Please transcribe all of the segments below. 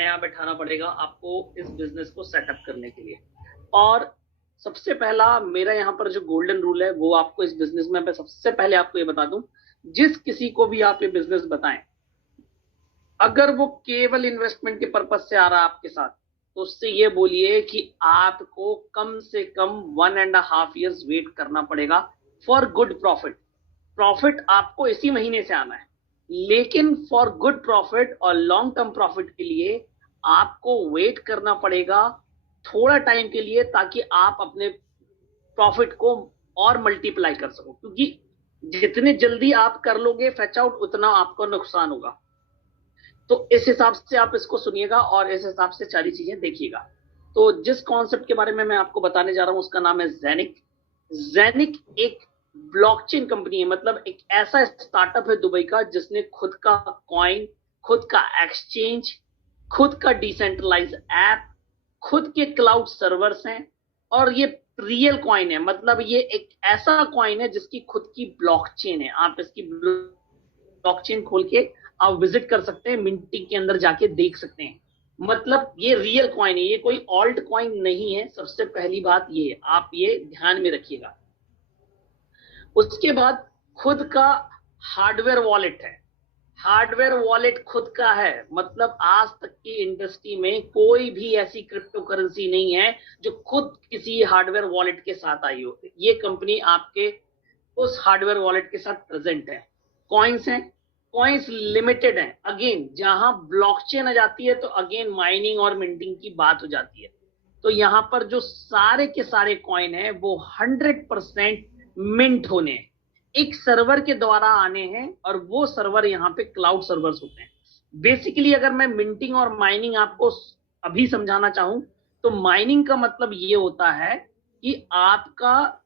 नया बैठाना पड़ेगा आपको इस बिजनेस को सेटअप करने के लिए। और सबसे पहला मेरा यहाँ पर जो गोल्डन रूल है वो आपको इस बिजनेस में, मैं सबसे पहले आपको ये बता दूं, जिस किसी को भी आप ये बिजनेस बताएं, अगर वो केवल इन्वेस्टमेंट के पर्पज से आ रहा है आपके साथ, तो उससे ये बोलिए कि आपको कम से कम 1.5 years वेट करना पड़ेगा फॉर गुड प्रॉफिट। प्रॉफिट आपको इसी महीने से आना है, लेकिन फॉर गुड प्रॉफिट और लॉन्ग टर्म प्रॉफिट के लिए आपको वेट करना पड़ेगा थोड़ा टाइम के लिए, ताकि आप अपने प्रॉफिट को और मल्टीप्लाई कर सको, क्योंकि जितने जल्दी आप कर लोगे फैच आउट, उतना आपको नुकसान होगा। तो इस हिसाब से आप इसको सुनिएगा और इस हिसाब से सारी चीजें देखिएगा। तो जिस कॉन्सेप्ट के बारे में मैं आपको बताने जा रहा हूं उसका नाम है जेनिक। जेनिक एक ब्लॉकचेन कंपनी है, मतलब एक ऐसा स्टार्टअप है दुबई का जिसने खुद का कॉइन, खुद का एक्सचेंज, खुद का डिसेंट्रलाइज ऐप, खुद के क्लाउड सर्वर्स हैं। और ये रियल कॉइन है, मतलब ये एक ऐसा कॉइन है जिसकी खुद की ब्लॉकचेन है। आप इसकी ब्लॉकचेन खोल के आप विजिट कर सकते हैं, मिंटिंग के अंदर जाके देख सकते हैं। मतलब ये रियल कॉइन है, ये कोई ऑल्ट कॉइन नहीं है। सबसे पहली बात ये है, आप ये ध्यान में रखिएगा। उसके बाद खुद का हार्डवेयर वॉलेट है। हार्डवेयर वॉलेट खुद का है, मतलब आज तक की इंडस्ट्री में कोई भी ऐसी क्रिप्टो करेंसी नहीं है जो खुद किसी हार्डवेयर वॉलेट के साथ आई हो। ये कंपनी आपके उस हार्डवेयर वॉलेट के साथ प्रेजेंट है। कॉइन्स हैं, कॉइन्स लिमिटेड हैं। अगेन जहां ब्लॉकचेन आ जाती है तो अगेन माइनिंग और मिंटिंग की बात हो जाती है। तो यहां पर जो सारे के सारे कॉइन है वो 100% मिंट होने हैं, एक सर्वर के द्वारा आने हैं, और वो सर्वर यहाँ पे क्लाउड सर्वर्स होते हैं। बेसिकली अगर मैं मिंटिंग और माइनिंग आपको अभी समझाना चाहूं, तो माइनिंग का मतलब ये होता है कि आपका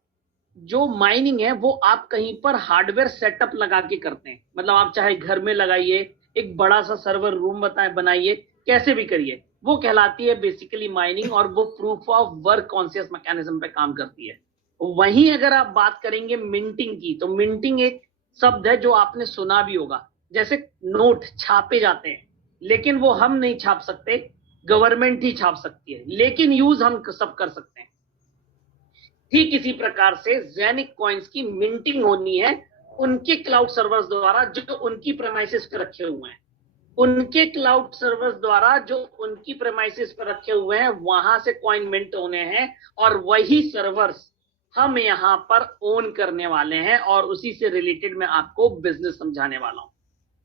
जो माइनिंग है वो आप कहीं पर हार्डवेयर सेटअप लगा के करते हैं। मतलब आप चाहे घर में लगाइए, एक बड़ा सा सर्वर रूम बताएं बनाइए, कैसे भी करिए, वो कहलाती है बेसिकली माइनिंग, और वो proof of work conscious mechanism पे काम करती है। वहीं अगर आप बात करेंगे मिंटिंग की, तो मिंटिंग एक शब्द है जो आपने सुना भी होगा। जैसे नोट छापे जाते हैं, लेकिन वो हम नहीं छाप सकते, गवर्नमेंट ही छाप सकती है, लेकिन यूज हम सब कर सकते हैं। ठीक इसी प्रकार से जेनिक कॉइन्स की मिंटिंग होनी है उनके क्लाउड सर्वर्स द्वारा जो उनकी प्रेमाइसिस पे रखे हुए हैं। उनके क्लाउड सर्वर्स द्वारा जो उनकी प्रेमाइसिस पर रखे हुए हैं, वहां से कॉइन मिंट होने हैं, और वही सर्वर्स हम यहां पर ओन करने वाले हैं, और उसी से रिलेटेड मैं आपको बिजनेस समझाने वाला हूं।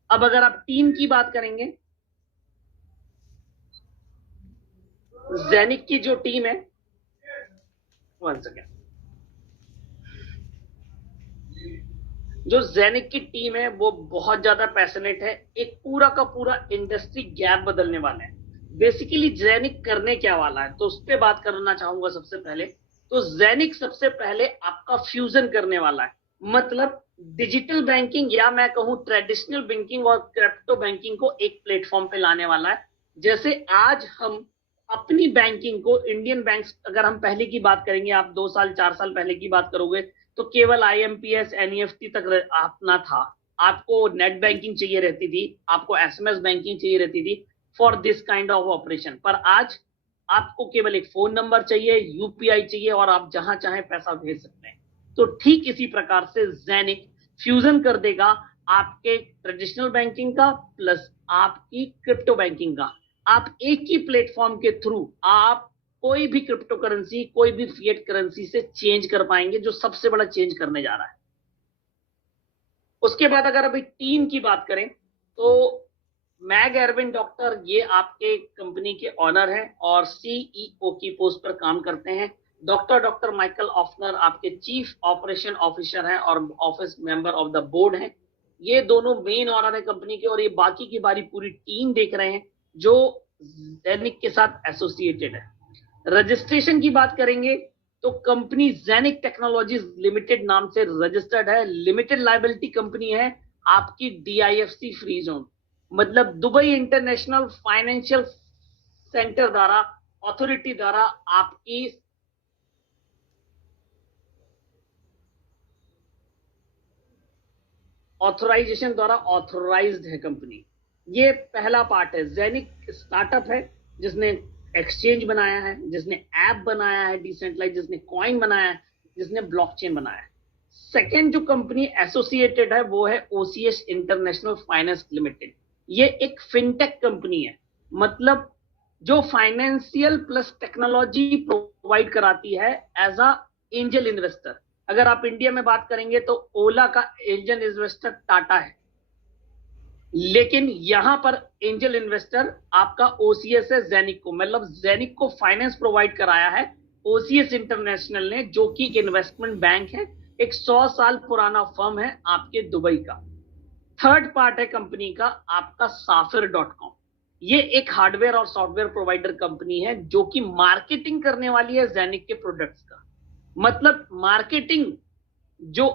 अब अगर आप टीम की बात करेंगे, जेनिक की जो टीम है, वन सेकेंड, जो जेनिक की टीम है वो बहुत ज्यादा पैशनेट है, एक पूरा का पूरा इंडस्ट्री गैप बदलने वाला है। बेसिकली जेनिक करने क्या वाला है, तो उस पर बात करना चाहूंगा सबसे पहले। तो जेनिक सबसे पहले आपका फ्यूजन करने वाला है, मतलब डिजिटल बैंकिंग या मैं कहूं ट्रेडिशनल बैंकिंग और क्रिप्टो बैंकिंग को एक प्लेटफॉर्म पे लाने वाला है। जैसे आज हम अपनी बैंकिंग को, इंडियन बैंक्स अगर हम पहले की बात करेंगे, आप 2 साल 4 साल पहले की बात करोगे, तो केवल आईएमपीएस एनईएफटी तक अपना था। आपको नेट बैंकिंग चाहिए रहती थी, आपको एसएमएस बैंकिंग चाहिए रहती थी for this kind of operation. पर आज आपको केवल एक फोन नंबर चाहिए, यूपीआई चाहिए, और आप जहां चाहें पैसा भेज सकते हैं। तो ठीक इसी प्रकार से जेनिक फ्यूजन कर देगा आपके ट्रेडिशनल बैंकिंग का प्लस आपकी क्रिप्टो बैंकिंग का। आप एक ही प्लेटफॉर्म के थ्रू आप कोई भी क्रिप्टो करेंसी, कोई भी फिएट करेंसी से चेंज कर पाएंगे, जो सबसे बड़ा चेंज करने जा रहा है। उसके बाद अगर अभी टीम की बात करें, तो मैग एरविन डॉक्टर ये आपके कंपनी के ऑनर हैं और सीईओ की पोस्ट पर काम करते हैं। डॉक्टर माइकल ऑफनर आपके चीफ ऑपरेशन ऑफिसर हैं और office member of the board हैं। ये दोनों मेन ऑनर है कंपनी के, और ये बाकी की बारी पूरी टीम देख रहे हैं जो जेनिक के साथ एसोसिएटेड है। रजिस्ट्रेशन की बात करेंगे, तो कंपनी जेनिक टेक्नोलॉजीज लिमिटेड नाम से रजिस्टर्ड है, लिमिटेड लाइबिलिटी कंपनी है, आपकी डीआईएफसी फ्री जोन, मतलब दुबई इंटरनेशनल फाइनेंशियल सेंटर द्वारा, अथॉरिटी द्वारा आपकी ऑथराइजेशन द्वारा ऑथोराइज्ड है कंपनी। ये पहला पार्ट है। जेनिक स्टार्टअप है जिसने एक्सचेंज बनाया है, जिसने ऐप बनाया है डिसेंट्रलाइज, जिसने कॉइन बनाया है, जिसने ब्लॉकचेन बनाया है। सेकेंड जो कंपनी एसोसिएटेड है वो है ओसीएस इंटरनेशनल फाइनेंस लिमिटेड। ये एक फिनटेक कंपनी है, मतलब जो फाइनेंशियल प्लस टेक्नोलॉजी प्रोवाइड कराती है एज अ एंजल इन्वेस्टर। अगर आप इंडिया में बात करेंगे तो ओला का एंजल इन्वेस्टर टाटा है, लेकिन यहां पर एंजल इन्वेस्टर आपका ओसीएस है जेनिक को, मतलब जेनिक को फाइनेंस प्रोवाइड कराया है ओसीएस इंटरनेशनल ने, जो कि एक इन्वेस्टमेंट बैंक है, एक 100 साल पुराना फर्म है आपके दुबई का। थर्ड पार्ट है कंपनी का आपका Sapphire.com। ये एक हार्डवेयर और सॉफ्टवेयर प्रोवाइडर कंपनी है जो कि मार्केटिंग करने वाली है जेनिक के प्रोडक्ट्स का। मतलब मार्केटिंग जो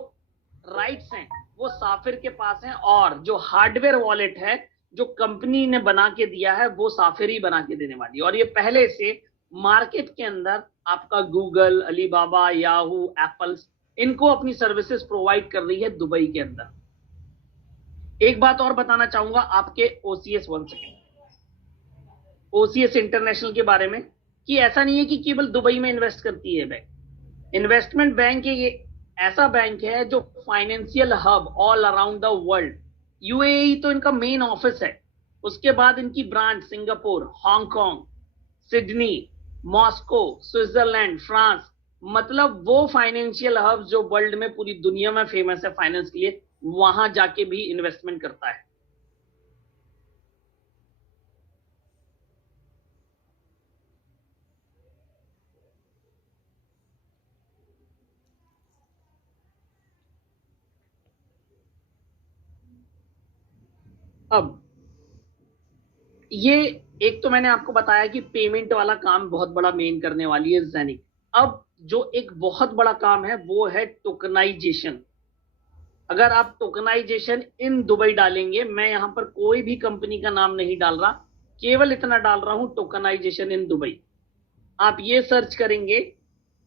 राइट्स हैं वो साफिर के पास हैं, और जो हार्डवेयर वॉलेट है जो कंपनी ने बना के दिया है वो साफिर ही बना के देने वाली है। और ये पहले से मार्केट के अंदर आपका गूगल, अलीबाबा, याहू, एप्पल इनको अपनी सर्विसेज प्रोवाइड कर रही है दुबई के अंदर। एक बात और बताना चाहूंगा आपके ओसीएस 1 सेकेंड, ओसीएस इंटरनेशनल के बारे में, कि ऐसा नहीं है कि केवल दुबई में इन्वेस्ट करती है बैंक। इन्वेस्टमेंट बैंक है ये, ऐसा बैंक है जो financial hub all around the world. UAE तो इनका मेन ऑफिस है, उसके बाद इनकी branch Singapore, Hong Kong, Sydney, Moscow, Switzerland, France, मतलब वो फाइनेंशियल हब जो वर्ल्ड में पूरी दुनिया में फेमस है फाइनेंस के लिए, वहां जाके भी इन्वेस्टमेंट करता है। अब ये एक तो मैंने आपको बताया कि पेमेंट वाला काम बहुत बड़ा मेन करने वाली है जेनिक। अब जो एक बहुत बड़ा काम है वो है टोकनाइजेशन। अगर आप टोकनाइजेशन इन दुबई डालेंगे, मैं यहां पर कोई भी कंपनी का नाम नहीं डाल रहा, केवल इतना डाल रहा हूं टोकनाइजेशन इन दुबई। आप ये सर्च करेंगे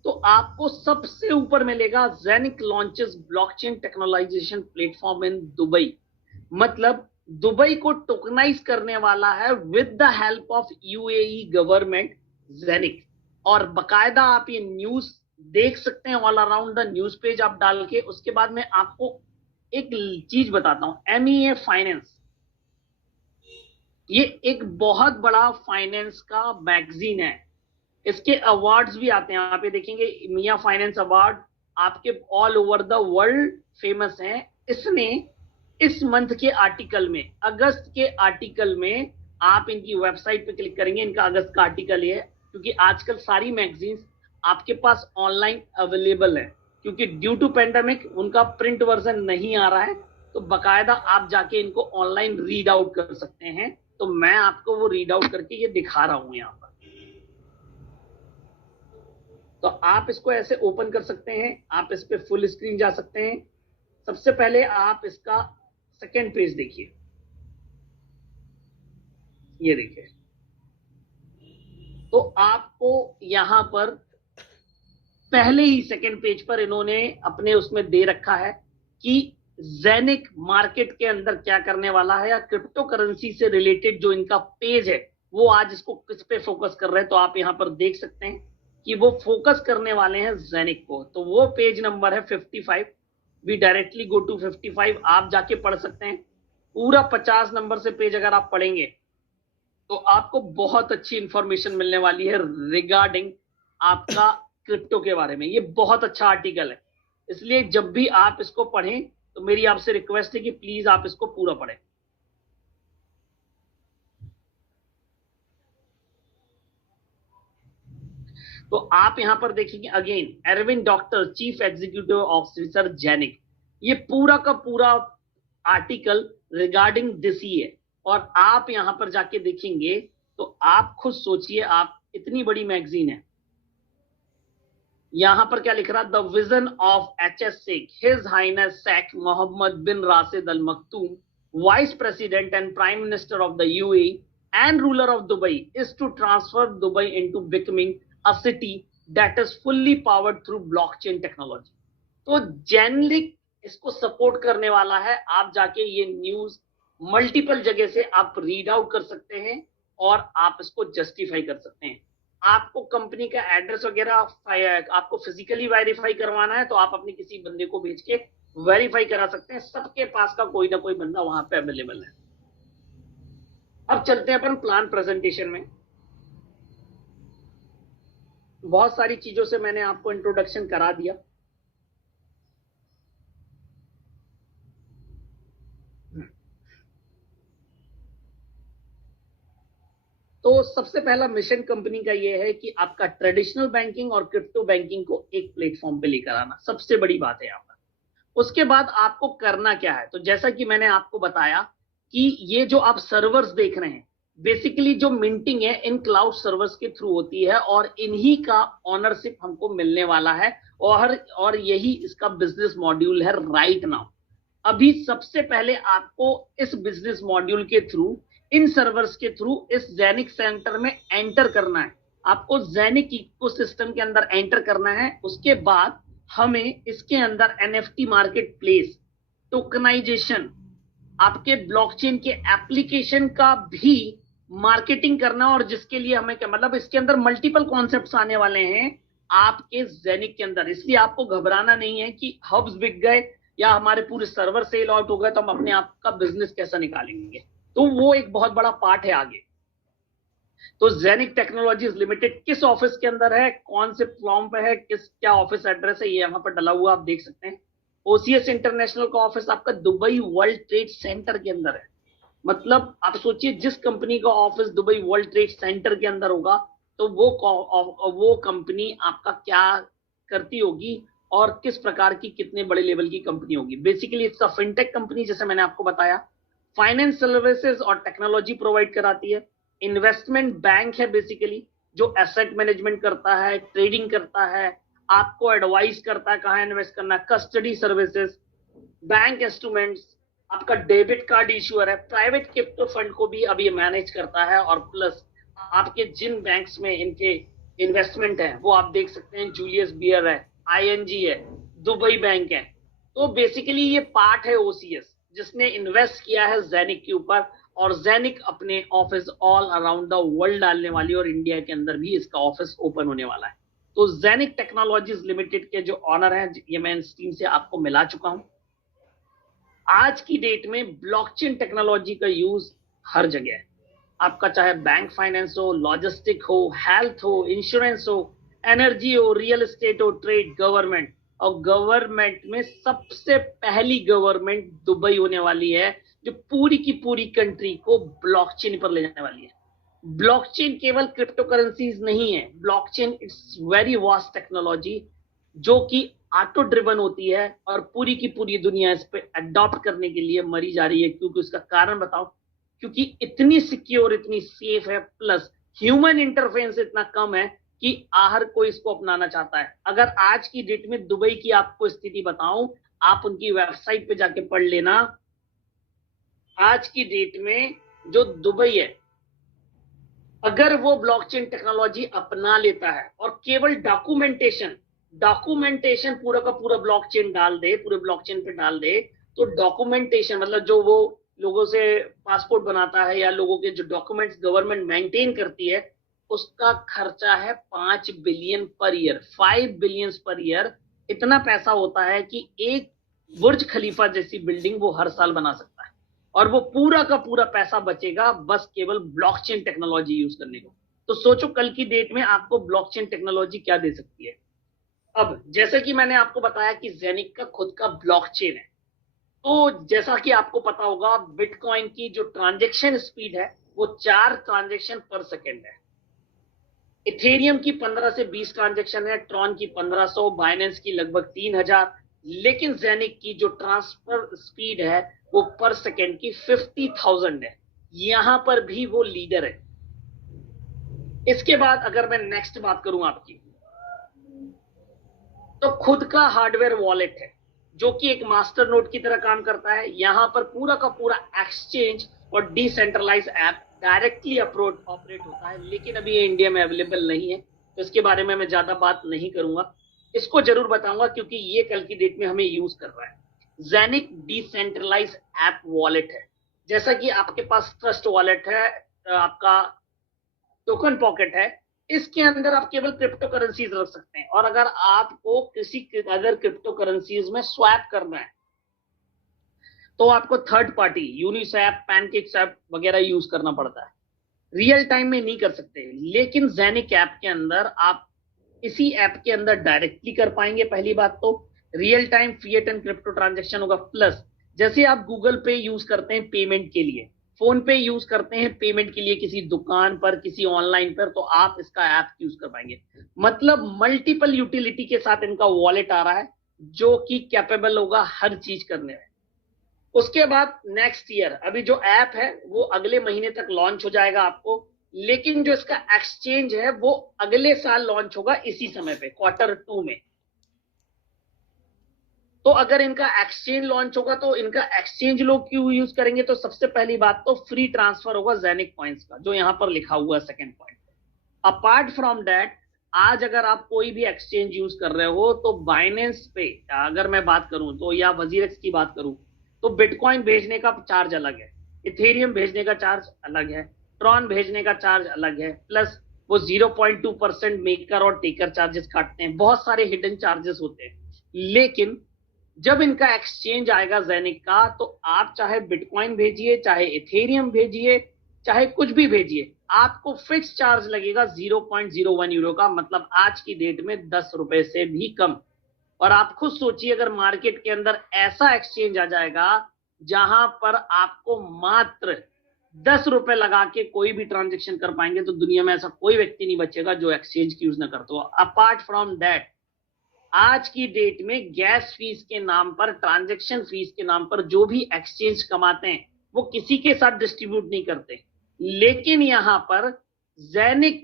तो आपको सबसे ऊपर मिलेगा Zeniq launches blockchain tokenization platform in Dubai. मतलब दुबई को टोकनाइज करने वाला है with the help of UAE government Zeniq. और बकायदा आप ये न्यूज देख सकते हैं all around the news page आप डाल के। उसके बाद में आपको एक चीज बताता हूं, एमईए फाइनेंस, ये एक बहुत बड़ा फाइनेंस का मैगजीन है। इसके अवार्ड्स भी आते हैं, आप ये देखेंगे मिया फाइनेंस अवार्ड आपके all over the world famous हैं। इसने इस मंथ के आर्टिकल में, अगस्त के आर्टिकल में, आप इनकी वेबसाइट पे क्लिक करेंगे, इनका अगस्त का आर्टिकल है, क्योंकि आजकल सारी मैगजीन्स आपके पास ऑनलाइन अवेलेबल है, क्योंकि ड्यू टू पेंडेमिक उनका प्रिंट वर्जन नहीं आ रहा है, तो बकायदा आप जाके इनको ऑनलाइन रीड आउट कर सकते हैं। तो मैं आपको वो रीड आउट करके ये दिखा रहा हूं यहां पर। तो आप इसको ऐसे ओपन कर सकते हैं, आप इस पे फुल स्क्रीन जा सकते हैं। सबसे पहले आप इसका सेकेंड पेज देखिए, ये देखिए। तो आपको यहां पर पहले ही सेकेंड पेज पर इन्होंने अपने उसमें दे रखा है कि जेनिक मार्केट के अंदर क्या करने वाला है, या क्रिप्टो करेंसी से रिलेटेड जो इनका पेज है वो आज इसको किस पे फोकस कर रहे हैं। तो आप यहां पर देख सकते हैं कि वो फोकस करने वाले हैं जेनिक को। तो वो पेज नंबर है 55। वी डायरेक्टली गो टू 55, आप जाके पढ़ सकते हैं। पूरा 50 नंबर से पेज अगर आप पढ़ेंगे तो आपको बहुत अच्छी इंफॉर्मेशन मिलने वाली है रिगार्डिंग आपका क्रिप्टो के बारे में। ये बहुत अच्छा आर्टिकल है, इसलिए जब भी आप इसको पढ़ें तो मेरी आपसे रिक्वेस्ट है कि प्लीज आप इसको पूरा पढ़ें। तो आप यहां पर देखेंगे again Erwin Dokter, chief executive officer Zeniq. ये पूरा का पूरा आर्टिकल रिगार्डिंग दिस ही है। और आप यहां पर जाके देखेंगे तो आप खुद सोचिए, आप इतनी बड़ी मैगजीन है, यहां पर क्या लिख रहा, the vision of H S Sheikh His Highness Sheikh Mohammed bin Rashid Al Maktoum, vice president and prime minister of the UAE and ruler of Dubai, is to transfer Dubai into becoming a city that is fully powered through blockchain technology. तो Zeniq इसको support करने वाला है। आप जाके ये news multiple जगह से आप रीड आउट कर सकते हैं और आप इसको जस्टिफाई कर सकते हैं। आपको कंपनी का एड्रेस वगैरह आपको फिजिकली वेरीफाई करवाना है तो आप अपने किसी बंदे को भेज के वेरीफाई करा सकते हैं। सबके पास का कोई ना कोई बंदा वहां पे अवेलेबल है। अब चलते हैं अपन प्लान प्रेजेंटेशन में। बहुत सारी चीजों से मैंने आपको इंट्रोडक्शन करा दिया। तो सबसे पहला मिशन कंपनी का यह है कि आपका ट्रेडिशनल बैंकिंग और क्रिप्टो बैंकिंग को एक प्लेटफॉर्म पे लेकर आना सबसे बड़ी बात है यहाँ पर। उसके बाद आपको करना क्या है, तो जैसा कि मैंने आपको बताया कि ये जो आप सर्वर्स देख रहे हैं, बेसिकली जो मिंटिंग है इन क्लाउड सर्वर्स के थ्रू होती है और इन्हीं का ऑनरशिप हमको मिलने वाला है और यही इसका बिजनेस मॉड्यूल है राइट नाउ। अभी सबसे पहले आपको इस बिजनेस मॉड्यूल के थ्रू, इन सर्वर्स के थ्रू इस जेनिक सेंटर में एंटर करना है। आपको जेनिक इकोसिस्टम के अंदर एंटर करना है। उसके बाद हमें इसके अंदर एनएफटी मार्केट प्लेस, टोकनाइजेशन, आपके ब्लॉकचेन के एप्लीकेशन का भी मार्केटिंग करना, और जिसके लिए हमें क्या मतलब इसके अंदर मल्टीपल कॉन्सेप्ट्स आने वाले हैं आपके जेनिक के अंदर। इसलिए आपको घबराना नहीं है कि हब्स बिक गए या हमारे पूरे सर्वर सेल आउट हो गए तो हम अपने आप का बिजनेस कैसा निकालेंगे, तो वो एक बहुत बड़ा पार्ट है आगे। तो जेनिक टेक्नोलॉजीज लिमिटेड किस ऑफिस के अंदर है, कौन से प्लेटफॉर्म पे है, किस क्या ऑफिस एड्रेस है, ये यहाँ पर डला हुआ आप देख सकते हैं। ओसीएस इंटरनेशनल का ऑफिस आपका दुबई वर्ल्ड ट्रेड सेंटर के अंदर है। मतलब आप सोचिए जिस कंपनी का office Dubai world trade centre के अंदर होगा तो वो कंपनी आपका क्या करती होगी और किस प्रकार की कितने बड़े लेवल की कंपनी होगी। Basically it's a fintech company, जैसे मैंने आपको बताया, फाइनेंस सर्विसेज और टेक्नोलॉजी प्रोवाइड कराती है। इन्वेस्टमेंट बैंक है बेसिकली, जो एसेट मैनेजमेंट करता है, ट्रेडिंग करता है, आपको एडवाइस करता है कहाँ इन्वेस्ट करना है, कस्टडी सर्विसेज, बैंक इंस्ट्रूमेंट्स, आपका डेबिट कार्ड इश्यूअर है, प्राइवेट क्रिप्टो फंड को भी अभी मैनेज करता है। और प्लस आपके जिन बैंक्स में इनके इन्वेस्टमेंट है वो आप देख सकते हैं, जूलियस बियर है, आईएनजी है, दुबई बैंक है। तो बेसिकली ये पार्ट है ओसीएस जिसने इन्वेस्ट किया है जेनिक के ऊपर, और जेनिक अपने office all around the world डालने वाली है और इंडिया के अंदर भी इसका ऑफिस ओपन होने वाला है। तो जेनिक टेक्नोलॉजीज लिमिटेड के जो ऑनर हैं ये मैं इन टीम से आपको मिला चुका हूं। आज की डेट में ब्लॉकचेन टेक्नोलॉजी का यूज हर जगह है। आपका चाहे बैंक फाइनेंस हो, लॉजिस्टिक हो, हेल्थ हो, इंश्योरेंस हो, एनर्जी हो, रियल एस्टेट हो, ट्रेड, गवर्नमेंट। और गवर्नमेंट में सबसे पहली गवर्नमेंट दुबई होने वाली है जो पूरी की पूरी कंट्री को ब्लॉकचेन पर ले जाने वाली है। ब्लॉकचेन केवल क्रिप्टो करेंसीज नहीं है, blockchain it's very vast technology जो कि ऑटो ड्रिवन होती है और पूरी की पूरी दुनिया इस पे अडॉप्ट करने के लिए मरी जा रही है। क्योंकि उसका कारण बताओ, क्योंकि इतनी सिक्योर, इतनी सेफ है, प्लस ह्यूमन इंटरफेरेंस इतना कम है कि हर कोई इसको अपनाना चाहता है। अगर आज की डेट में दुबई की आपको स्थिति बताऊं, आप उनकी वेबसाइट पे जाके पढ़ लेना। आज की डेट में जो दुबई है, अगर वो ब्लॉकचेन टेक्नोलॉजी अपना लेता है और केवल डॉक्यूमेंटेशन पूरा का पूरा ब्लॉकचेन डाल दे, पूरे ब्लॉकचेन पे डाल दे, तो डॉक्यूमेंटेशन मतलब जो वो लोगों से पासपोर्ट बनाता है या लोगों के जो डॉक्यूमेंट्स गवर्नमेंट मेंटेन करती है, उसका खर्चा है 5 billion per year, 5 billion per year. इतना पैसा होता है कि एक बुर्ज खलीफा जैसी बिल्डिंग वो हर साल बना सकता है, और वो पूरा का पूरा पैसा बचेगा बस केवल ब्लॉकचेन टेक्नोलॉजी यूज करने को। तो सोचो कल की डेट में आपको ब्लॉकचेन टेक्नोलॉजी क्या दे सकती है। अब जैसे कि मैंने आपको बताया कि जेनिक का खुद का ब्लॉकचेन है, तो जैसा कि आपको पता होगा बिटकॉइन की जो ट्रांजैक्शन स्पीड है वो 4 ट्रांजैक्शन पर सेकेंड है। इथेरियम की 15 से 20 ट्रांजैक्शन है, ट्रॉन की 1500, बाइनेंस की लगभग 3000। लेकिन जेनिक की जो ट्रांसफर स्पीड है वो पर सेकेंड की 50,000 है। यहां पर भी वो लीडर है। इसके बाद अगर मैं नेक्स्ट बात करूं आपकी, तो खुद का हार्डवेयर वॉलेट है जो कि एक मास्टर नोड की तरह काम करता है। यहां पर पूरा का पूरा एक्सचेंज और डिसेंट्रलाइज ऐप डायरेक्टली ऑपरेट होता है, लेकिन अभी ये इंडिया में अवेलेबल नहीं है, तो इसके बारे में मैं ज्यादा बात नहीं करूंगा। इसको जरूर बताऊंगा क्योंकि ये कल की डेट में हमें यूज कर रहा है। जेनिक डिसेंट्रलाइज ऐप वॉलेट है। जैसा कि आपके पास ट्रस्ट वॉलेट है, आपका टोकन पॉकेट है, इसके अंदर आप केवल क्रिप्टो करेंसीज रख सकते हैं। और अगर आपको किसी अदर क्रिप्टो करेंसीज में स्वैप करना है तो आपको थर्ड पार्टी यूनिस्वैप, पैनकेकस्वैप वगैरह यूज करना पड़ता है, रियल टाइम में नहीं कर सकते। लेकिन ज़ेनिक ऐप के अंदर आप इसी ऐप के अंदर डायरेक्टली कर पाएंगे। पहली बात तो real time fiat and crypto transaction होगा। प्लस जैसे आप गूगल पे यूज करते हैं पेमेंट के लिए, फोन पे यूज करते हैं पेमेंट के लिए किसी दुकान पर, किसी ऑनलाइन पर, तो आप इसका ऐप यूज कर पाएंगे। मतलब मल्टीपल यूटिलिटी के साथ इनका वॉलेट आ रहा है जो कि कैपेबल होगा हर चीज करने में। उसके बाद नेक्स्ट ईयर अभी जो ऐप है वो अगले महीने तक लॉन्च हो जाएगा आपको, लेकिन जो इसका एक्सचेंज है वो अगले साल लॉन्च होगा इसी समय पे, Q2 में। तो अगर इनका एक्सचेंज लॉन्च होगा तो इनका एक्सचेंज लोग क्यों यूज करेंगे? तो सबसे पहली बात तो फ्री ट्रांसफर होगा ज़ेनिक कॉइन्स का, जो यहां पर लिखा हुआ है second point. Apart from that, आज अगर आप कोई भी एक्सचेंज यूज कर रहे हो तो बाइनेंस पे अगर मैं बात करूं तो, या वजीरेक्स की बात करूं तो, बिटकॉइन भेजने का चार्ज अलग है, इथेरियम भेजने का चार्ज अलग है, ट्रॉन भेजने का चार्ज अलग है, प्लस वो 0.2% मेकर और टेकर चार्जेस काटते हैं, बहुत सारे हिडन चार्जेस होते हैं। लेकिन जब इनका एक्सचेंज आएगा ज़ेनिक का, तो आप चाहे बिटकॉइन भेजिए, चाहे इथेरियम भेजिए, चाहे कुछ भी भेजिए, आपको फिक्स चार्ज लगेगा 0.01 यूरो का, मतलब आज की डेट में 10 रुपए से भी कम। और आप खुद सोचिए अगर मार्केट के अंदर ऐसा एक्सचेंज आ जाएगा जहां पर आपको मात्र 10 रुपए लगा के कोई भी ट्रांजेक्शन कर पाएंगे, तो दुनिया में ऐसा कोई व्यक्ति नहीं बचेगा जो एक्सचेंज की यूज ना करता हो। अपार्ट फ्रॉम दैट, आज की डेट में गैस फीस के नाम पर, ट्रांजैक्शन फीस के नाम पर जो भी एक्सचेंज कमाते हैं वो किसी के साथ डिस्ट्रीब्यूट नहीं करते। लेकिन यहां पर ज़ेनिक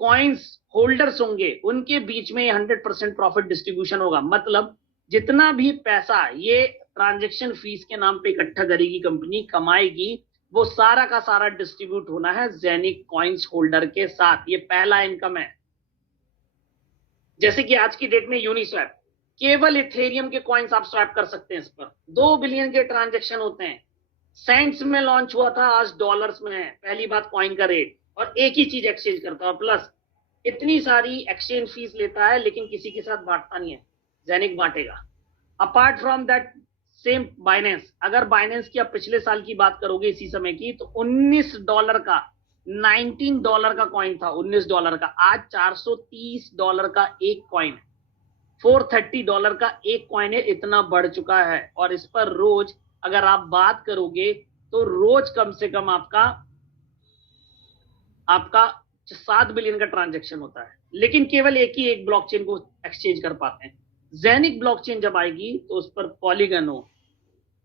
कॉइन्स होल्डर्स होंगे, उनके बीच में 100% प्रॉफिट डिस्ट्रीब्यूशन होगा। मतलब जितना भी पैसा ये ट्रांजैक्शन फीस के नाम पे इकट्ठा करेगी कंपनी, कमाएगी, वो सारा का सारा डिस्ट्रीब्यूट होना है ज़ेनिक कॉइन्स होल्डर के साथ। ये पहला इनकम है। जैसे कि आज की डेट में यूनिस्वैप, केवल इथेरियम के कॉइन्स आप स्वैप कर सकते हैं। इस पर 2 बिलियन के ट्रांजैक्शन होते हैं। सेंट्स में लॉन्च हुआ था, आज डॉलर्स में है। पहली बात कॉइन का रेट, और एक ही चीज एक्सचेंज करता है, प्लस इतनी सारी एक्सचेंज फीस लेता है लेकिन किसी के साथ बांटता नहीं है, ज़ेनिक बांटेगा। Apart from that, same Binance, अगर बाइनेंस की आप पिछले साल की बात करोगे इसी समय की, तो $19 का, $19 का कॉइन था, $19 का। आज $430 का एक कॉइन है, $430 का एक कॉइन है, इतना बढ़ चुका है। और इस पर रोज अगर आप बात करोगे तो रोज कम से कम आपका आपका 7 बिलियन का ट्रांजैक्शन होता है। लेकिन केवल एक ब्लॉकचेन को एक्सचेंज कर पाते हैं। ज़ेनिक ब्लॉकचेन जब आएगी तो उस पर पॉलीगन हो,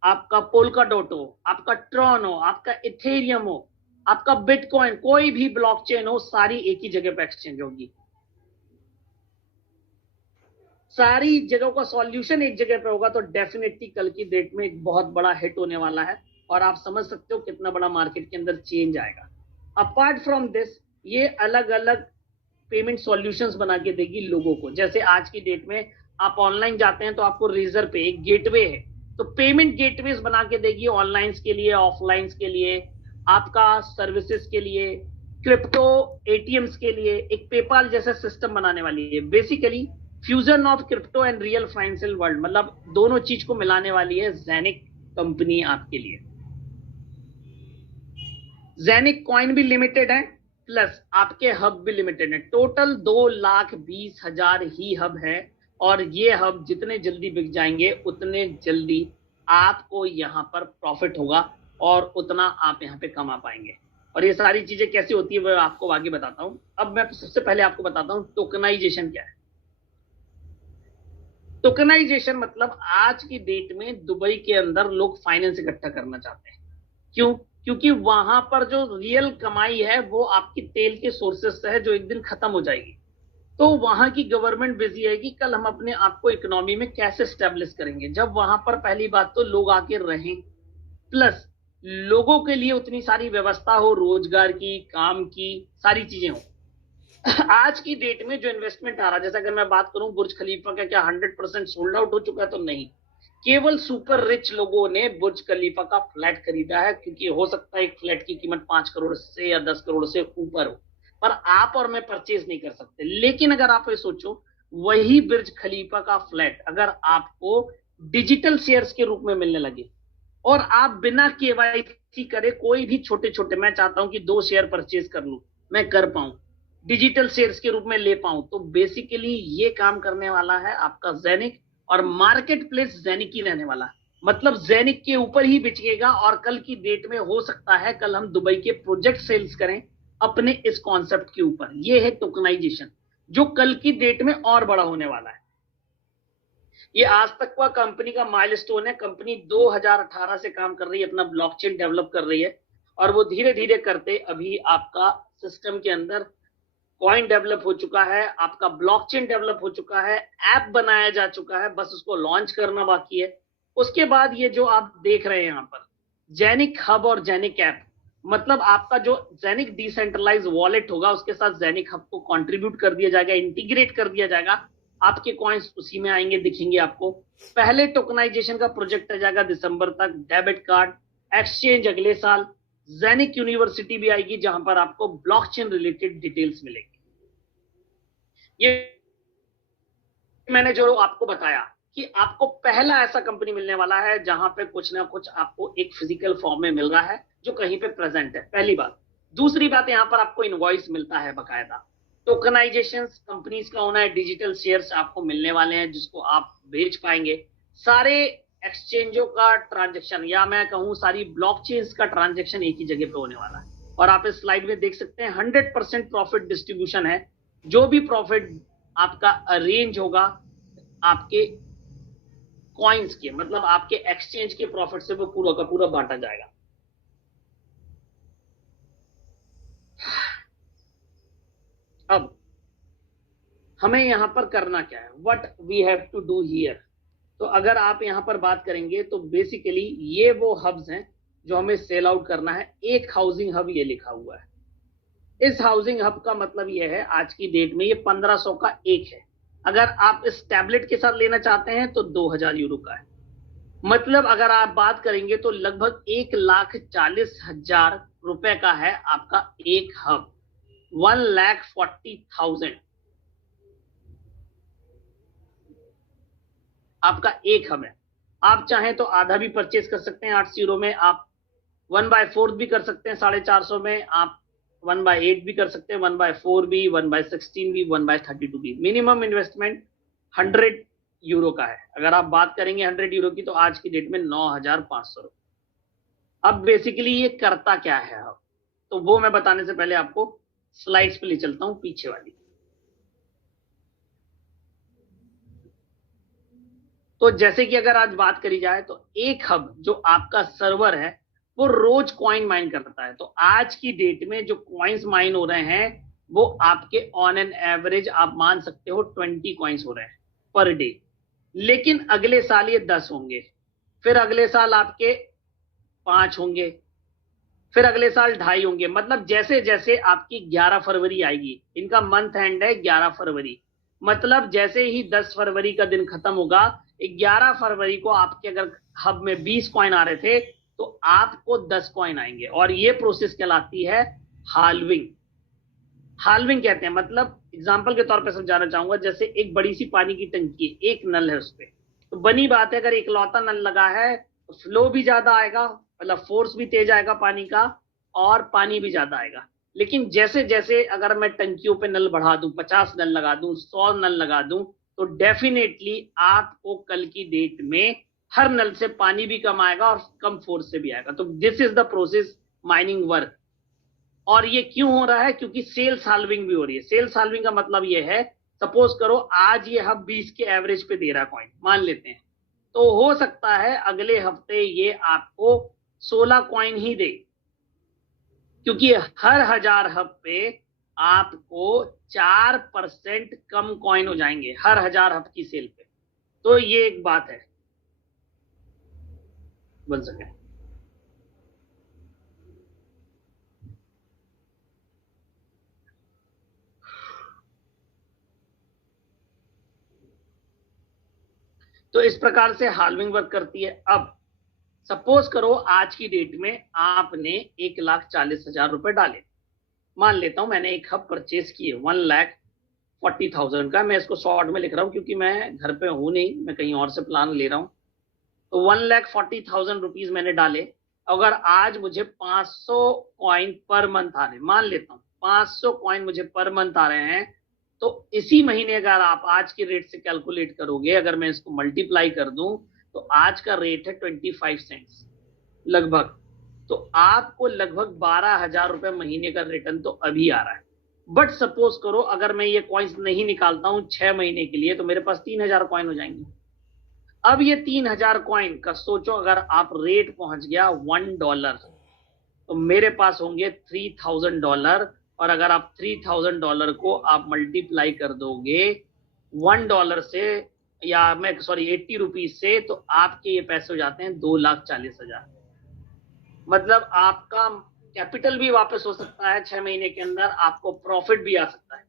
आपका पोल्काडॉट हो, आपका ट्रॉन हो, आपका इथेरियम हो, आपका बिटकॉइन, कोई भी ब्लॉकचेन हो, सारी एक ही जगह पर एक्सचेंज होगी। सारी जगहों का सॉल्यूशन एक जगह पे होगा, तो डेफिनेटली कल की डेट में एक बहुत बड़ा हिट होने वाला है। और आप समझ सकते हो कितना बड़ा मार्केट के अंदर चेंज आएगा। अपार्ट फ्रॉम दिस, ये अलग अलग पेमेंट सॉल्यूशंस बना के देगी लोगों को। जैसे आज की डेट में आप ऑनलाइन जाते हैं तो आपको रेजर पे एक गेटवे है, तो पेमेंट गेटवेज बना के देगी ऑनलाइन के लिए, ऑफलाइन के लिए, आपका सर्विसेज के लिए, क्रिप्टो एटीएम्स के लिए एक पेपाल जैसा सिस्टम बनाने वाली है। Basically fusion of crypto and real financial world, मतलब दोनों चीज को मिलाने वाली है ज़ेनिक कंपनी आपके लिए। ज़ेनिक कॉइन भी लिमिटेड है, प्लस आपके हब भी लिमिटेड है। टोटल 2,20,000 ही हब है, और ये हब जितने जल्दी बिक जाएंगे उतने जल्दी आपको यहाँ पर प्रॉफिट होगा, और उतना आप यहाँ पे कमा पाएंगे। और ये सारी चीजें कैसे होती है वो आपको आगे बताता हूँ। अब मैं सबसे पहले आपको बताता हूँ टोकनाइजेशन क्या है। टोकनाइजेशन मतलब आज की डेट में दुबई के अंदर लोग फाइनेंस इकट्ठा करना चाहते हैं। क्यों? क्योंकि वहां पर जो रियल कमाई है वो आपकी तेल के सोर्सेस से है, जो एक दिन खत्म हो जाएगी। तो वहां की गवर्नमेंट बिजी है कि कल हम अपने आप को इकोनॉमी में कैसे स्टेब्लिश करेंगे, जब वहां पर पहली बात तो लोग आके रहें, प्लस लोगों के लिए उतनी सारी व्यवस्था हो, रोजगार की, काम की, सारी चीजें हो। आज की डेट में जो इन्वेस्टमेंट आ रहा है, जैसे अगर मैं बात करूं बुर्ज खलीफा का, क्या 100% सोल्ड आउट हो चुका है? तो नहीं, केवल सुपर रिच लोगों ने बुर्ज खलीफा का फ्लैट खरीदा है, क्योंकि हो सकता है एक फ्लैट की कीमत 5 करोड़ से या 10 करोड़ से ऊपर हो, पर आप और मैं परचेज नहीं कर सकते। लेकिन अगर आप ये सोचो, वही बुर्ज खलीफा का फ्लैट अगर आपको डिजिटल शेयर्स के रूप में मिलने लगे, और आप बिना केवाईसी करे कोई भी छोटे छोटे, मैं चाहता हूं कि 2 शेयर परचेज कर लूं, मैं कर पाऊं, डिजिटल शेयर्स के रूप में ले पाऊं, तो बेसिकली ये काम करने वाला है आपका जेनिक, और मार्केट प्लेस जेनिक ही रहने वाला है। मतलब जेनिक के ऊपर ही बिकेगा, और कल की डेट में हो सकता है कल हम दुबई के प्रोजेक्ट सेल्स करें अपने इस कॉन्सेप्ट के ऊपर। ये है टोकनाइजेशन, जो कल की डेट में और बड़ा होने वाला है। ये आज तक का कंपनी का माइलस्टोन है। कंपनी 2018 से काम कर रही है, अपना ब्लॉकचेन डेवलप कर रही है, और वो धीरे धीरे करते अभी आपका सिस्टम के अंदर कॉइन डेवलप हो चुका है, आपका ब्लॉकचेन डेवलप हो चुका है, ऐप बनाया जा चुका है, बस उसको लॉन्च करना बाकी है। उसके बाद ये जो आप देख रहे हैं यहाँ पर जेनिक हब और जेनिक ऐप, मतलब आपका जो जेनिक डिसेंट्रलाइज वॉलेट होगा उसके साथ जेनिक हब को कंट्रीब्यूट कर दिया जाएगा, इंटीग्रेट कर दिया जाएगा, आपके कॉइन्स उसी में आएंगे, दिखेंगे आपको। पहले टोकनाइजेशन का प्रोजेक्ट आ जाएगा दिसंबर तक, डेबिट कार्ड, एक्सचेंज अगले साल, जेनिक यूनिवर्सिटी भी आएगी जहां पर आपको ब्लॉकचेन रिलेटेड डिटेल्स मिलेंगी। ये मैंने जो आपको बताया कि आपको पहला ऐसा कंपनी मिलने वाला है जहां पे कुछ ना कुछ आपको एक फिजिकल फॉर्म में मिल रहा है, जो कहीं पे प्रेजेंट है, पहली बात। दूसरी बात, यहां पर आपको इनवॉइस मिलता है बकायदा। टोकनाइजेशन कंपनीज का होना है, डिजिटल शेयर्स आपको मिलने वाले हैं जिसको आप बेच पाएंगे। सारे एक्सचेंजों का ट्रांजेक्शन, या मैं कहूं सारी ब्लॉकचेन्स का ट्रांजेक्शन एक ही जगह पे होने वाला है। और आप इस स्लाइड में देख सकते हैं 100% प्रॉफिट डिस्ट्रीब्यूशन है। जो भी प्रॉफिट आपका अरेंज होगा आपके कॉइन्स के, मतलब आपके एक्सचेंज के प्रॉफिट से, वो पूरा का पूरा बांटा जाएगा। अब हमें यहां पर करना क्या है, what we have to do here. तो अगर आप यहां पर बात करेंगे तो बेसिकली ये वो हब्स हैं जो हमें सेल आउट करना है। एक हाउसिंग हब ये लिखा हुआ है। इस हाउसिंग हब का मतलब ये है आज की डेट में ये 1500 का एक है। अगर आप इस टैबलेट के साथ लेना चाहते हैं तो 2000 यूरो का है। मतलब अगर आप बात करेंगे तो लगभग 1,40,000 रुपए का है आपका एक हब, 1,40,000 आपका एक हब है। आप चाहें तो आधा भी परचेज कर सकते हैं 8 यूरो में, आप 1/4 भी कर सकते हैं 450 में, आप 1/8 भी कर सकते हैं, 1/4 भी, 1/16 भी, 1/32 भी। मिनिमम इन्वेस्टमेंट 100 यूरो का है। अगर आप बात करेंगे 100 यूरो की तो आज की डेट में 9,500। अब बेसिकली ये करता क्या है, अब तो वो मैं बताने से पहले आपको स्लाइड्स पे ले चलता हूं, पीछे वाली। तो जैसे कि अगर आज बात करी जाए तो एक हब जो आपका सर्वर है वो रोज कॉइन माइन करता है। तो आज की डेट में जो कॉइन्स माइन हो रहे हैं वो आपके ऑन एन एवरेज आप मान सकते हो 20 कॉइन्स हो रहे हैं पर डे। लेकिन अगले साल ये 10 होंगे, फिर अगले साल आपके 5 होंगे, फिर अगले साल 2.5 होंगे। मतलब जैसे जैसे आपकी 11 फरवरी आएगी, इनका मंथ एंड है 11 फरवरी, मतलब जैसे ही 10 फरवरी का दिन खत्म होगा, 11 फरवरी को आपके अगर हब में 20 कॉइन आ रहे थे तो आपको 10 कॉइन आएंगे, और ये प्रोसेस कहलाती है हाल्विंग। हाल्विंग कहते हैं, मतलब एग्जाम्पल के तौर पर समझाना चाहूंगा, जैसे एक बड़ी सी पानी की टंकी है, एक नल है उस पर, तो बनी बात है अगर इकलौता नल लगा है तो फ्लो भी ज्यादा आएगा, मतलब फोर्स भी तेज आएगा पानी का, और पानी भी ज्यादा आएगा। लेकिन जैसे जैसे अगर मैं टंकियों पे नल बढ़ा दूं, 50 नल लगा दूं, 100 नल लगा दूं, तो डेफिनेटली आपको कल की डेट में हर नल से पानी भी कम आएगा और कम फोर्स से भी आएगा। तो this is the process mining work. और ये क्यों हो रहा है, क्योंकि सेल साल्विंग भी हो रही है। सेल साल्विंग का मतलब ये है, सपोज करो आज ये हब 20 के एवरेज पे दे रहा कॉइन, मान लेते हैं, तो हो सकता है अगले हफ्ते ये आपको 16 कॉइन ही दे, क्योंकि हर 1000 हब पे आपको 4% कम कॉइन हो जाएंगे हर 1000 हब की सेल पे। तो ये एक बात है, बन सके। तो इस प्रकार से हाल्विंग वर्क करती है। अब सपोज करो आज की डेट में आपने 1,40,000 रुपए डाले। मान लेता हूं मैंने एक हब परचेज किए 1,40,000 का। मैं इसको शॉर्ट में लिख रहा हूं क्योंकि मैं घर पे हूं नहीं, मैं कहीं और से प्लान ले रहा हूं। तो 1,40,000 रुपीज मैंने डाले। अगर आज मुझे 500 कॉइन पर मंथ आ रहे, मान लेता हूं 500 कॉइन मुझे पर मंथ आ रहे हैं, तो इसी महीने अगर आप आज के रेट से कैलकुलेट करोगे, अगर मैं इसको मल्टीप्लाई कर दूं तो आज का रेट है 25 सेंट्स लगभग। तो आपको लगभग 12,000 रुपए महीने का रिटर्न तो अभी आ रहा है। बट सपोज करो अगर मैं ये कॉइन्स नहीं निकालता हूं 6 महीने के लिए, तो मेरे पास 3,000 कॉइन हो जाएंगे। अब ये 3,000 कॉइन का सोचो, अगर आप रेट पहुंच गया $1, तो मेरे पास होंगे $3,000। और अगर आप $3,000 को आप मल्टीप्लाई कर दोगे $1 से, या मैं सॉरी 80 रुपीज से, तो आपके ये पैसे हो जाते हैं 2,40,000। मतलब आपका कैपिटल भी वापस हो सकता है 6 महीने के अंदर, आपको प्रॉफिट भी आ सकता है,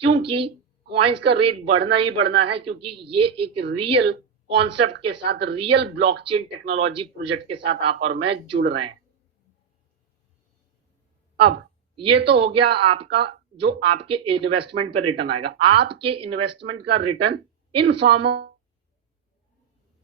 क्योंकि कॉइन्स का रेट बढ़ना ही बढ़ना है, क्योंकि ये एक रियल कॉन्सेप्ट के साथ, रियल ब्लॉकचेन टेक्नोलॉजी प्रोजेक्ट के साथ आप और मैं जुड़ रहे हैं। अब ये तो हो गया आपका जो आपके इन्वेस्टमेंट पर रिटर्न आएगा। आपके इन्वेस्टमेंट का return in form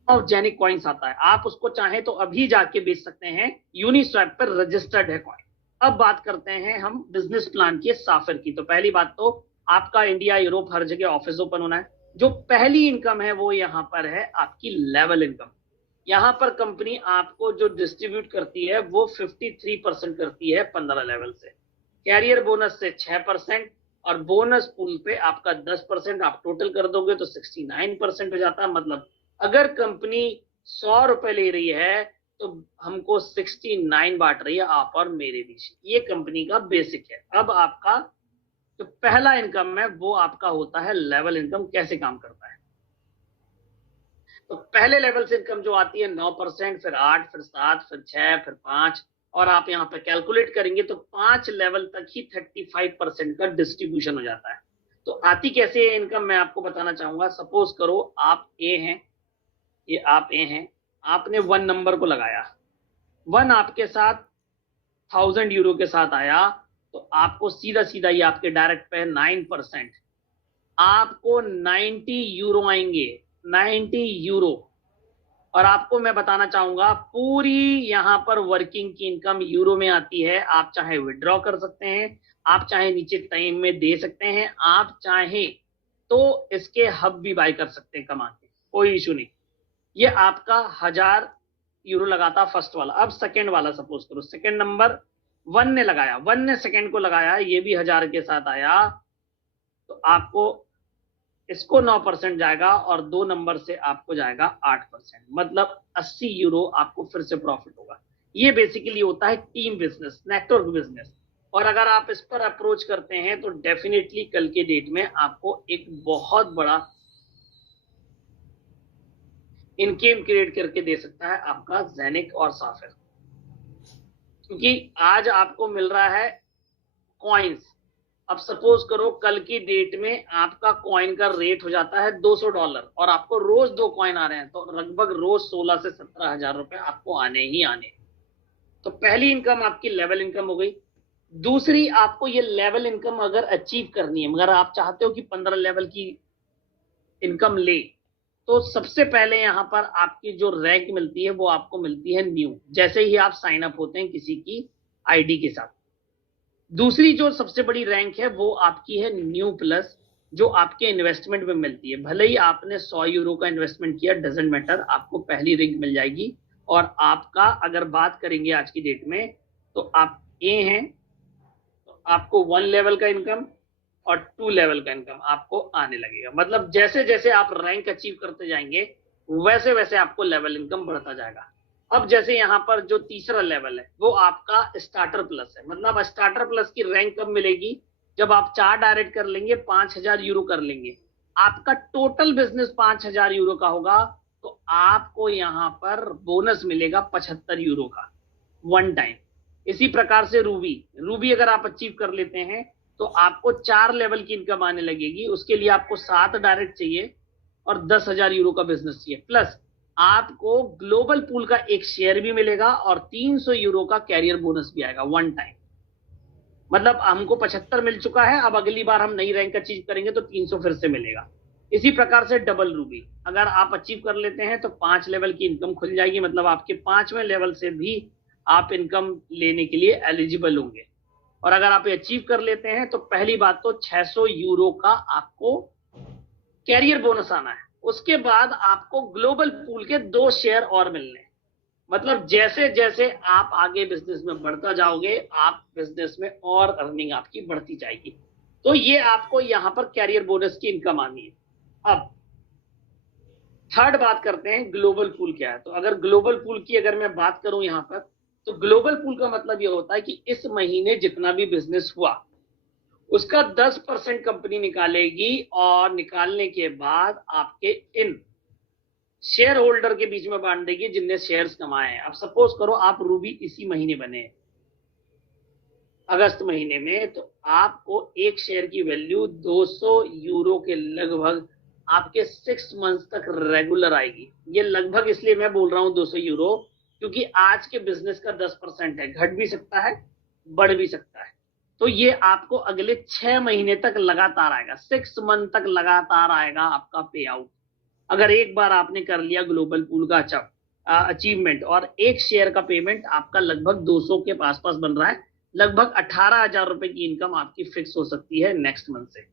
of Zeniq coins आता है। आप उसको चाहे तो अभी जाके बेच सकते हैं, यूनिस्वैप पर रजिस्टर्ड है कॉइन। अब बात करते हैं हम बिजनेस प्लान की साफिर की। तो पहली बात तो आपका इंडिया, यूरोप, हर जगह ऑफिस ओपन होना है। जो पहली इनकम है वो यहां पर है आपकी लेवल इनकम। यहां पर कंपनी आपको जो डिस्ट्रीब्यूट करती है वो 53% करती है 15 लेवल से, कैरियर बोनस से 6%, और बोनस पूल पे आपका 10%। आप टोटल कर दोगे तो 69% हो जाता है। मतलब अगर कंपनी 100 रुपए ले रही है तो हमको 69 बांट रही है आप और मेरे बीच। ये कंपनी का बेसिक है। अब आपका जो पहला इनकम है वो आपका होता है लेवल इनकम। कैसे काम करता है? तो पहले लेवल से इनकम जो आती है 9%, फिर 8, फिर 7, फिर 6, फिर 5, और आप यहां पे कैलकुलेट करेंगे तो 5 लेवल तक ही 35% का डिस्ट्रीब्यूशन हो जाता है। तो आती कैसे है इनकम, मैं आपको बताना चाहूंगा। सपोज करो आप ए हैं, ये आप ए हैं, आपने 1 नंबर को लगाया, 1 आपके साथ 1,000 यूरो के साथ आया, तो आपको सीधा सीधा ये आपके डायरेक्ट पे 9%, आपको 90 यूरो आएंगे, 90 यूरो। और आपको मैं बताना चाहूंगा पूरी यहां पर वर्किंग की इनकम यूरो में आती है। आप चाहे विड्रॉ कर सकते हैं, आप चाहे नीचे टाइम में दे सकते हैं, आप चाहे तो इसके हब भी बाय कर सकते हैं कमा के, कोई इशू नहीं। ये आपका 1,000 यूरो लगाता फर्स्ट वाला। अब सेकेंड वाला सपोज करो, सेकेंड नंबर 1 ने लगाया, 1 ने सेकेंड को लगाया, ये भी 1,000 के साथ आया, तो आपको इसको 9% जाएगा और 2 नंबर से आपको जाएगा 8%। मतलब 80 यूरो आपको फिर से प्रॉफिट होगा। ये बेसिकली होता है टीम बिजनेस, नेटवर्क बिजनेस। और अगर आप इस पर अप्रोच करते हैं तो डेफिनेटली कल के डेट में आपको एक बहुत बड़ा इनकम क्रिएट करके दे सकता है आपका जेनिक और साफिर। क्योंकि आज आपको मिल रहा है कॉइन्स। अब सपोज करो कल की डेट में आपका कॉइन का रेट हो जाता है $200 और आपको रोज 2 कॉइन आ रहे हैं, तो लगभग रोज 16 से 17,000 रुपए आपको आने ही आने। तो पहली इनकम आपकी लेवल इनकम हो गई। दूसरी, आपको ये लेवल इनकम अगर अचीव करनी है, मगर आप चाहते हो कि 15 लेवल की इनकम ले, तो सबसे पहले यहां पर आपकी जो रैंक मिलती है वो आपको मिलती है न्यू, जैसे ही आप साइन अप होते हैं किसी की आईडी के साथ। दूसरी जो सबसे बड़ी रैंक है वो आपकी है न्यू प्लस, जो आपके इन्वेस्टमेंट में मिलती है। भले ही आपने 100 यूरो का इन्वेस्टमेंट किया, डजेंट मैटर, आपको पहली रैंक मिल जाएगी। और आपका अगर बात करेंगे आज की डेट में, तो आप ए हैं, तो आपको 1 लेवल का इनकम और 2 लेवल का इनकम आपको आने लगेगा। मतलब जैसे जैसे आप रैंक अचीव करते जाएंगे वैसे वैसे आपको लेवल इनकम बढ़ता जाएगा। अब जैसे यहां पर जो तीसरा लेवल है वो आपका स्टार्टर प्लस है। मतलब स्टार्टर प्लस की रैंक कब मिलेगी? जब आप 4 डायरेक्ट कर लेंगे, 5,000 यूरो कर लेंगे, आपका टोटल बिजनेस 5,000 यूरो का होगा, तो आपको यहां पर बोनस मिलेगा 75 यूरो का, 1 टाइम। इसी प्रकार से रूबी, रूबी अगर आप अचीव कर लेते हैं तो आपको 4 लेवल की इनकम आने लगेगी। उसके लिए आपको 7 डायरेक्ट चाहिए और 10,000 यूरो का बिजनेस चाहिए, प्लस आपको ग्लोबल पूल का एक शेयर भी मिलेगा और 300 यूरो का कैरियर बोनस भी आएगा वन टाइम। मतलब हमको 75 मिल चुका है, अब अगली बार हम नई रैंक अचीव करेंगे तो 300 फिर से मिलेगा। इसी प्रकार से डबल रूबी अगर आप अचीव कर लेते हैं तो 5 लेवल की इनकम खुल जाएगी, मतलब आपके 5वें लेवल से भी आप इनकम लेने के लिए एलिजिबल होंगे। और अगर आप अचीव कर लेते हैं तो पहली बात तो 600 यूरो का आपको कैरियर बोनस आना है, उसके बाद आपको ग्लोबल पूल के 2 शेयर और मिलने। मतलब जैसे जैसे आप आगे बिजनेस में बढ़ता जाओगे, आप बिजनेस में और अर्निंग आपकी बढ़ती जाएगी। तो ये आपको यहां पर कैरियर बोनस की इनकम आनी है। अब थर्ड बात करते हैं ग्लोबल पूल क्या है। तो अगर ग्लोबल पूल की अगर मैं बात करूं यहां पर, तो ग्लोबल पूल का मतलब ये होता है कि इस महीने जितना भी बिजनेस हुआ उसका 10% कंपनी निकालेगी और निकालने के बाद आपके इन शेयर होल्डर के बीच में बांट देगी जिनने शेयर्स कमाए हैं। अब सपोज करो आप रूबी इसी महीने बने अगस्त महीने में, तो आपको एक शेयर की वैल्यू 200 यूरो के लगभग आपके 6 मंथ तक रेगुलर आएगी। ये लगभग इसलिए मैं बोल रहा हूं 200 यूरो क्योंकि आज के बिजनेस का 10% है, घट भी सकता है बढ़ भी सकता है। तो ये आपको अगले 6 महीने तक लगातार आएगा, 6 मंथ तक लगातार आएगा आपका पे आउट। अगर एक बार आपने कर लिया ग्लोबल पूल का अचीवमेंट और एक शेयर का पेमेंट आपका लगभग 200 के आसपास बन रहा है, लगभग 18,000 रुपए की इनकम आपकी फिक्स हो सकती है नेक्स्ट मंथ से।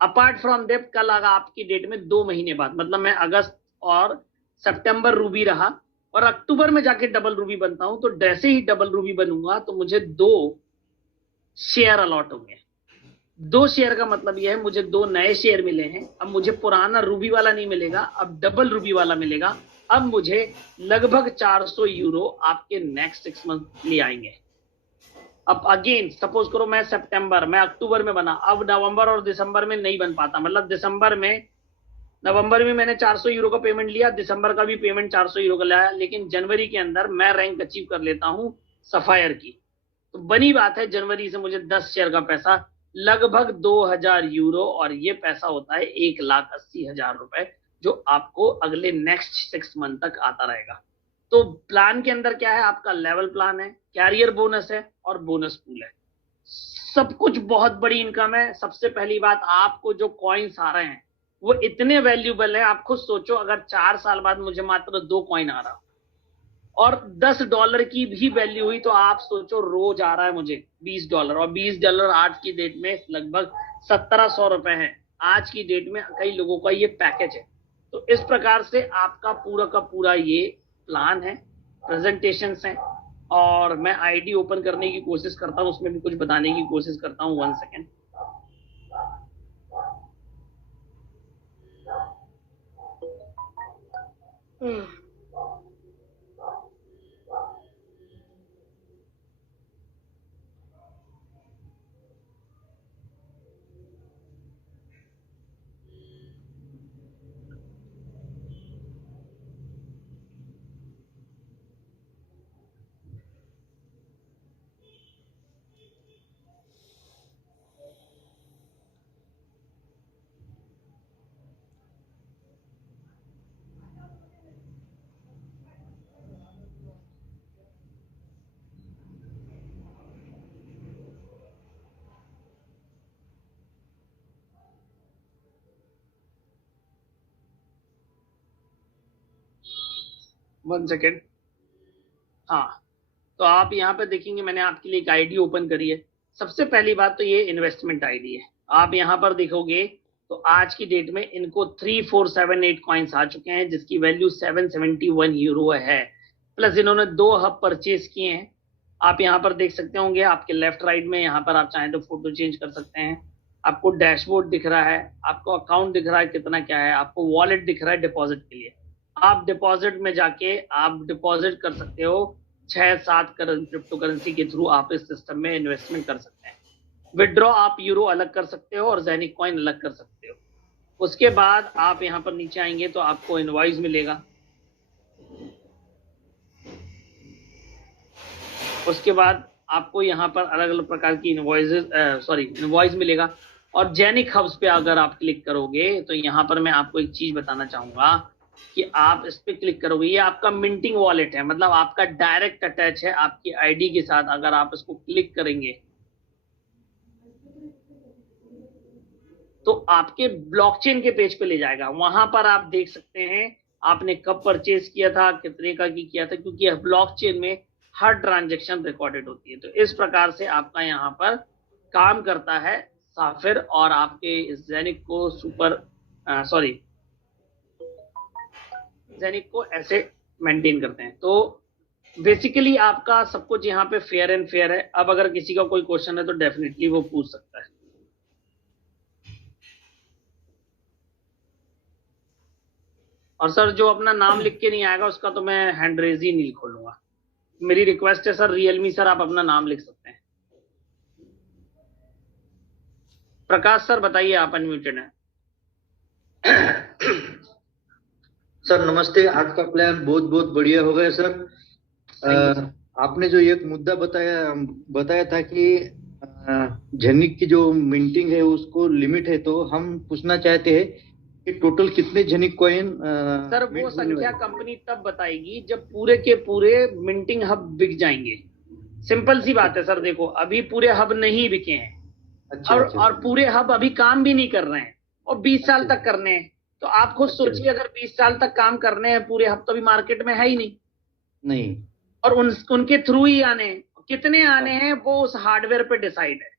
अपार्ट फ्रॉम दैट कल अगर आपकी डेट में 2 महीने बाद, मतलब मैं अगस्त और सितंबर रूबी रहा और अक्टूबर में जाके डबल रूबी बनता हूं, तो जैसे ही डबल रूबी बनूंगा तो मुझे 2 शेयर अलॉट होंगे। 2 शेयर का मतलब यह है मुझे 2 नए शेयर मिले हैं। अब मुझे पुराना रूबी वाला नहीं मिलेगा, अब डबल रूबी वाला मिलेगा। अब मुझे लगभग 400 यूरो आपके नेक्स्ट 6 मंथ लिए आएंगे। अब अगेन सपोज करो मैं अक्टूबर में बना, अब नवंबर और दिसंबर में नहीं बन पाता, मतलब नवंबर में मैंने 400 यूरो का पेमेंट लिया, दिसंबर का भी पेमेंट 400 यूरो का लाया, लेकिन जनवरी के अंदर मैं रैंक अचीव कर लेता हूं सफायर की, तो बनी बात है जनवरी से मुझे 10 शेयर का पैसा लगभग 2,000 यूरो, और ये पैसा होता है 1,80,000 रुपए, जो आपको अगले नेक्स्ट 6 मंथ तक आता रहेगा। तो प्लान के अंदर क्या है, आपका लेवल प्लान है, कैरियर बोनस है और बोनस पूल है, सब कुछ बहुत बड़ी इनकम है। सबसे पहली बात, आपको जो कॉइन्स आ रहे हैं वो इतने वैल्यूबल है, आप खुद सोचो अगर 4 साल बाद मुझे मात्र 2 कॉइन आ रहा और $10 की भी वैल्यू हुई, तो आप सोचो रोज आ रहा है मुझे $20, और $20 आज की डेट में लगभग 1,700 रुपए है आज की डेट में, कई लोगों का ये पैकेज है। तो इस प्रकार से आपका पूरा का पूरा ये प्लान है, प्रेजेंटेशन है, और मैं आईडी ओपन करने की कोशिश करता हूं, उसमें भी कुछ बताने की कोशिश करता हूं। 1 सेकेंड। One second. हाँ, तो आप यहाँ पे देखेंगे मैंने आपके लिए एक आईडी ओपन करी है। सबसे पहली बात तो ये इन्वेस्टमेंट आईडी है। आप यहाँ पर देखोगे तो आज की डेट में इनको 3478 कॉइन्स आ चुके हैं, जिसकी वैल्यू 771 यूरो है, प्लस इन्होंने 2 हब परचेज किए हैं। आप यहाँ पर देख सकते होंगे आपके लेफ्ट राइट में, यहाँ पर आप चाहें तो फोटो चेंज कर सकते हैं। आपको डैशबोर्ड दिख रहा है, आपको अकाउंट दिख रहा है कितना क्या है, आपको वॉलेट दिख रहा है डिपॉजिट के लिए। आप डिपॉजिट में जाके आप डिपॉजिट कर सकते हो, 6-7 क्रिप्टो करेंसी के थ्रू आप इस सिस्टम में इन्वेस्टमेंट कर सकते हैं। विड्रॉ आप यूरो अलग कर सकते हो और जेनिक कॉइन अलग कर सकते हो। उसके बाद आप यहाँ पर नीचे आएंगे तो आपको इनवॉइस मिलेगा। उसके बाद आपको यहाँ पर अलग अलग प्रकार की इनवॉइस मिलेगा। और जेनिक हब्स पे अगर आप क्लिक करोगे तो यहाँ पर मैं आपको एक चीज बताना चाहूंगा कि आप इस पे क्लिक करोगे, ये आपका मिंटिंग वॉलेट है, मतलब आपका डायरेक्ट अटैच है आपकी आईडी के साथ। अगर आप इसको क्लिक करेंगे तो आपके ब्लॉकचेन के पेज पे ले जाएगा। वहां पर आप देख सकते हैं आपने कब परचेज किया था, कितने का की किया था, क्योंकि ब्लॉकचेन में हर ट्रांजैक्शन रिकॉर्डेड होती है। तो इस प्रकार से आपका यहाँ पर काम करता है साफिर, और आपके जेनिक को जेनिक को ऐसे मेंटेन करते हैं। तो बेसिकली आपका सब कुछ यहाँ पे फेयर एंड फेयर है। अब अगर किसी का कोई क्वेश्चन है तो डेफिनेटली वो पूछ सकता है। और सर जो अपना नाम लिख के नहीं आएगा उसका तो मैं हैंड रेज ही नहीं खोलूंगा। मेरी रिक्वेस्ट है सर, रियलमी सर आप अपना नाम लिख सकते हैं। प्रकाश सर बताइए, आप अनम्यूटेड हैं। सर नमस्ते। आज का प्लान बहुत बहुत बढ़िया हो गया सर। आपने जो एक मुद्दा बताया था कि जेनिक की जो मिंटिंग है उसको लिमिट है, तो हम पूछना चाहते हैं कि टोटल कितने जेनिक कॉइन सर वो संख्या कंपनी तब बताएगी जब पूरे के पूरे मिंटिंग हब बिक जाएंगे। सिंपल सी बात है सर, देखो अभी पूरे हब नहीं बिके हैं। अच्छा, और पूरे हब अभी काम भी नहीं कर रहे हैं, और 20 साल तक करने हैं। तो आप खुद अच्छा, सोचिए, अगर 20 साल तक काम करने हैं, पूरे हब तो अभी मार्केट में है ही नहीं, और उनके थ्रू ही आने हैं। कितने आने हैं वो उस हार्डवेयर पे डिसाइड है।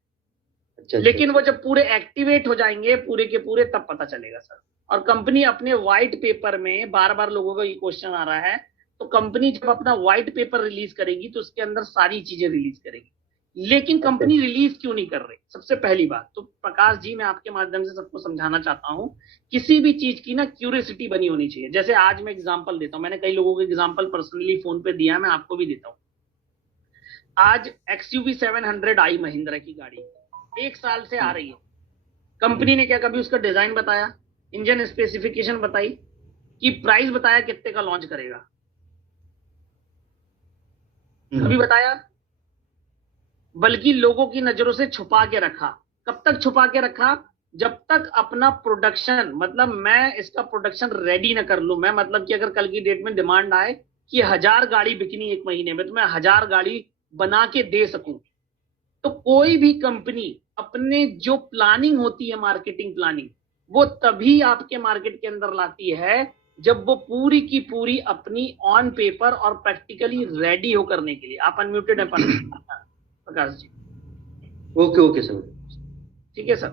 अच्छा, लेकिन वो जब पूरे एक्टिवेट हो जाएंगे पूरे के पूरे, तब पता चलेगा सर। और कंपनी अपने व्हाइट पेपर में, बार बार लोगों का ये क्वेश्चन आ रहा है, तो कंपनी जब अपना व्हाइट पेपर रिलीज करेगी तो उसके अंदर सारी चीजें रिलीज करेगी। लेकिन कंपनी रिलीज क्यों नहीं कर रही, सबसे पहली बात तो प्रकाश जी मैं आपके माध्यम से सबको समझाना चाहता हूं, किसी भी चीज की ना क्यूरियोसिटी बनी होनी चाहिए। जैसे आज मैं एग्जांपल देता हूं, मैंने कई लोगों को एग्जांपल पर्सनली फोन पे दिया, मैं आपको भी देता हूं। आज XUV 700i महिंद्रा की गाड़ी 1 साल से आ रही है। कंपनी ने क्या कभी उसका डिजाइन बताया, इंजन स्पेसिफिकेशन बताई, कि प्राइस बताया कितने का लॉन्च करेगा? कभी बताया? बल्कि लोगों की नजरों से छुपा के रखा। कब तक छुपा के रखा? जब तक अपना प्रोडक्शन, मतलब मैं इसका प्रोडक्शन रेडी ना कर लूं। मैं मतलब कि अगर कल की डेट में डिमांड आए कि 1000 गाड़ी बिकनी 1 महीने में, तो मैं 1000 गाड़ी बना के दे सकूं। तो कोई भी कंपनी अपने जो प्लानिंग होती है, मार्केटिंग प्लानिंग, वो तभी आपके मार्केट के अंदर लाती है जब वो पूरी की पूरी अपनी ऑन पेपर और प्रैक्टिकली रेडी हो करने के लिए। आप अनम्यूटेड है प्रकाश जी। Okay sir. ठीक है सर।